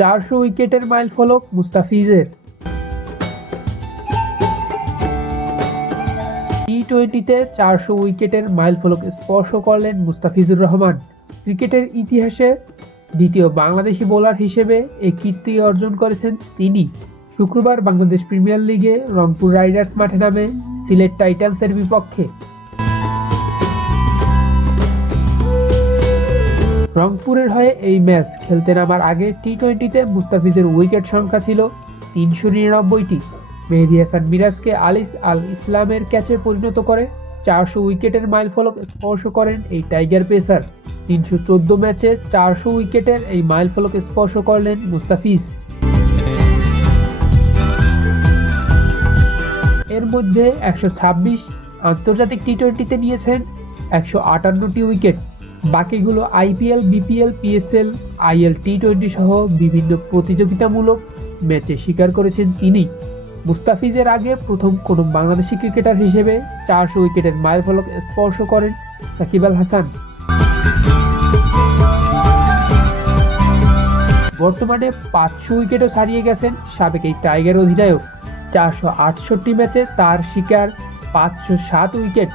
চারশো উইকেটের মাইল ফলক মুস্তাফিজের। টি টোয়েন্টিতে চারশো উইকেটের মাইল ফলক স্পর্শ করলেন মুস্তাফিজুর রহমান। ক্রিকেটের ইতিহাসে দ্বিতীয় বাংলাদেশি বোলার হিসেবে এই কীর্তি অর্জন করেছেন তিনি। শুক্রবার বাংলাদেশ প্রিমিয়ার লিগে রংপুর রাইডার্স মাঠে নামে সিলেট টাইটান্সের বিপক্ষে। রংপুরের হয়ে এই ম্যাচ খেলতে নামার আগে টি টোয়েন্টিতে মুস্তাফিজের উইকেট সংখ্যা ছিল তিনশো নিরানব্বইটি। মেহেদি হাসান মিরাজকে আলিস আল ইসলামের ক্যাচে পরিণত করে চারশো উইকেটের মাইলফলক স্পর্শ করেন এই টাইগার পেসার তিনশো চোদ্দ ম্যাচে চারশো উইকেটের এই মাইলফলক স্পর্শ করলেন মুস্তাফিজ। এর মধ্যে একশো ছাব্বিশ আন্তর্জাতিক টি টোয়েন্টিতে নিয়েছেন একশো আটান্নটি উইকেট। বাকিগুলো IPL BPL PSL IL T twenty সহ বিভিন্ন প্রতিযোগিতামূলক ম্যাচে স্বীকার করেছেন তিনি। মুস্তাফিজের আগে প্রথম কোনো বাংলাদেশি ক্রিকেটার হিসেবে চারশো উইকেটের মাইলফলক স্পর্শ করেন সাকিব আল হাসান। বর্তমানে পাঁচশো উইকেটও ছাড়িয়ে গেছেন সাবেক এই টাইগার অধিনায়ক। চারশো আটষট্টি ম্যাচে তার শিকার পাঁচশো সাত উইকেট।